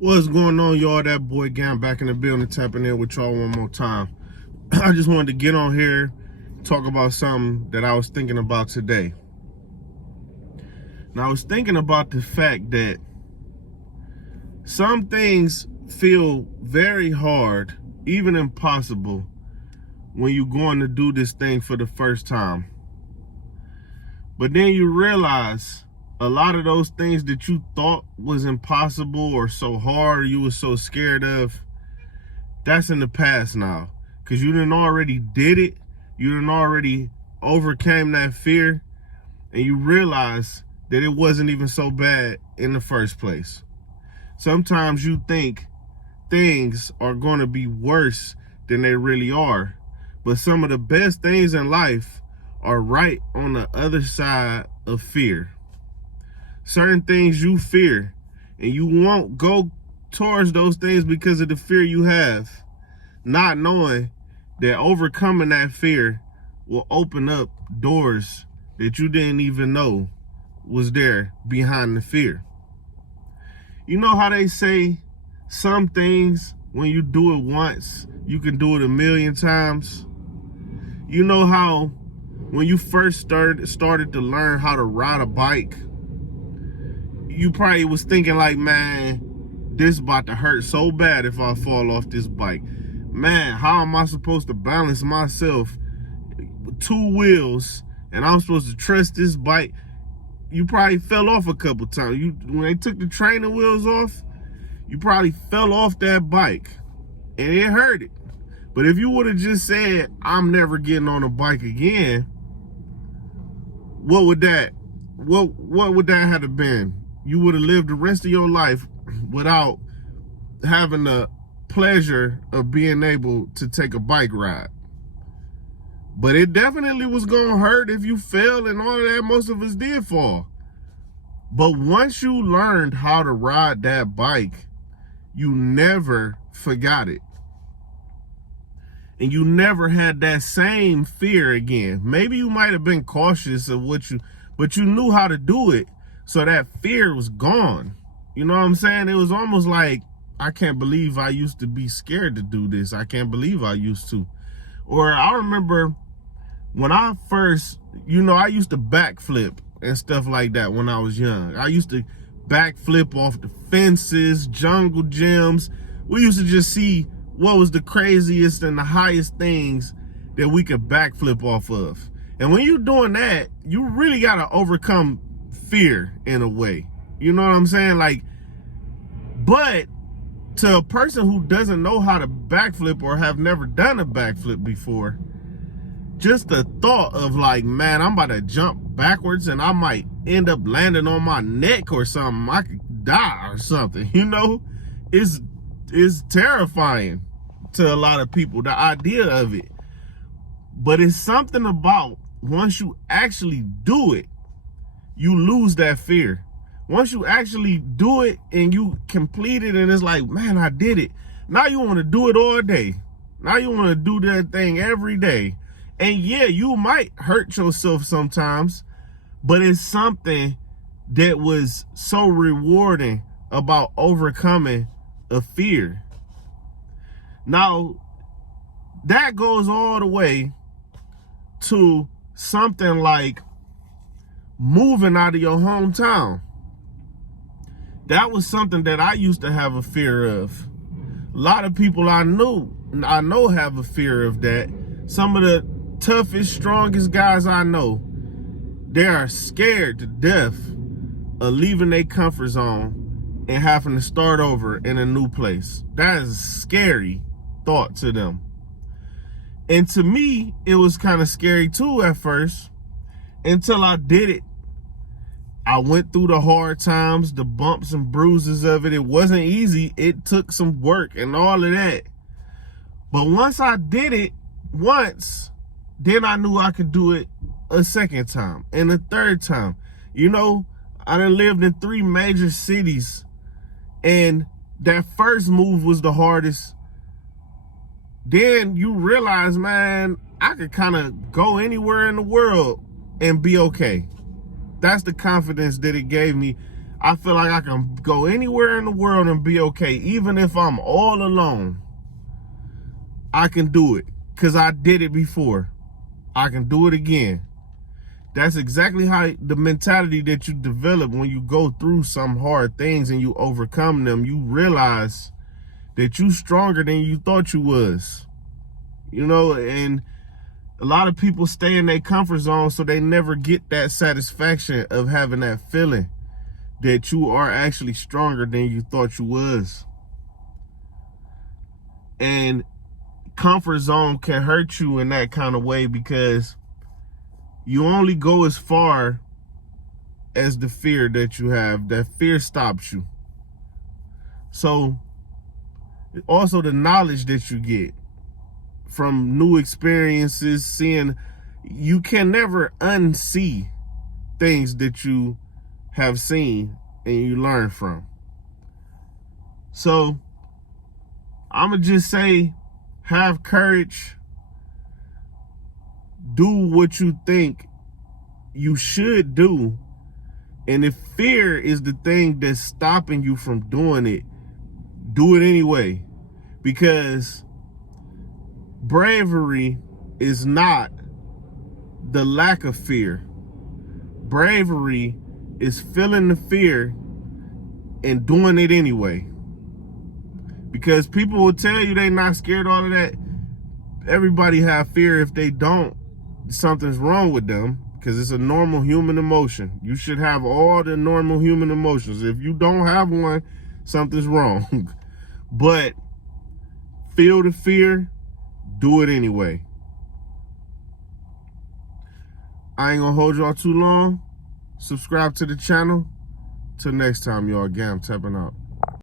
What's going on, y'all? That boy Gam back in the building, tapping in with y'all one more time. I just wanted to get on here, talk about something that I was thinking about today. Now, I was thinking about the fact that some things feel very hard, even impossible, when you're going to do this thing for the first time. But then you realize a lot of those things that you thought was impossible or so hard, or you were so scared of, that's in the past now. Because you done already did it. You done already overcame that fear. And you realize that it wasn't even so bad in the first place. Sometimes you think things are going to be worse than they really are. But some of the best things in life are right on the other side of fear. Certain things you fear, and you won't go towards those things because of the fear you have, not knowing that overcoming that fear will open up doors that you didn't even know was there behind the fear. You know how they say some things, when you do it once, you can do it 1,000,000 times? You know how when you first started to learn how to ride a bike, you probably was thinking like, man, this about to hurt so bad if I fall off this bike. Man, how am I supposed to balance myself with 2 wheels and I'm supposed to trust this bike? You probably fell off a couple times. When they took the training wheels off, you probably fell off that bike and it hurted. But if you would have just said, I'm never getting on a bike again, what would that have been? You would have lived the rest of your life without having the pleasure of being able to take a bike ride. But it definitely was going to hurt if you fell, and all of that. Most of us did fall. But once you learned how to ride that bike, you never forgot it. And you never had that same fear again. Maybe you might have been cautious of but you knew how to do it. So that fear was gone. You know what I'm saying? It was almost like, I can't believe I used to be scared to do this. I can't believe I used to. Or I remember when I first, I used to backflip and stuff like that when I was young. I used to backflip off the fences, jungle gyms. We used to just see what was the craziest and the highest things that we could backflip off of. And when you're doing that, you really got to overcome fear in a way. You know what I'm saying? But to a person who doesn't know how to backflip or have never done a backflip before, just the thought of man, I'm about to jump backwards and I might end up landing on my neck or something. I could die or something, is terrifying to a lot of people, the idea of it. But it's something about once you actually do it, you lose that fear. Once you actually do it and you complete it and it's like, man, I did it. Now you want to do it all day. Now you want to do that thing every day. And yeah, you might hurt yourself sometimes, but it's something that was so rewarding about overcoming a fear. Now, that goes all the way to something like moving out of your hometown. That was something that I used to have a fear of. A lot of people I know have a fear of that. Some of the toughest, strongest guys I know, they are scared to death of leaving their comfort zone and having to start over in a new place. That is a scary thought to them. And to me, it was kind of scary too at first, until I did it. I went through the hard times, the bumps and bruises of it. It wasn't easy. It took some work and all of that. But once I did it once, then I knew I could do it a second time and a third time. I done lived in 3 major cities, and that first move was the hardest. Then you realize, man, I could kind of go anywhere in the world and be okay. That's the confidence that it gave me. I feel like I can go anywhere in the world and be okay. Even if I'm all alone, I can do it because I did it before. I can do it again. That's exactly how the mentality that you develop when you go through some hard things and you overcome them. You realize that you stronger than you thought you was. You know, and a lot of people stay in their comfort zone, so they never get that satisfaction of having that feeling that you are actually stronger than you thought you was. And comfort zone can hurt you in that kind of way because you only go as far as the fear that you have. That fear stops you. So also the knowledge that you get from new experiences, seeing, you can never unsee things that you have seen and you learn from. So I'ma just say, have courage. Do what you think you should do. And if fear is the thing that's stopping you from doing it, do it anyway. Because bravery is not the lack of fear. Bravery is feeling the fear and doing it anyway. Because people will tell you they're not scared of all of that. Everybody have fear. If they don't, something's wrong with them, because it's a normal human emotion. You should have all the normal human emotions. If you don't have one, something's wrong. But feel the fear, do it anyway. I ain't gonna hold y'all too long. Subscribe to the channel. Till next time, y'all. Gam tapping out.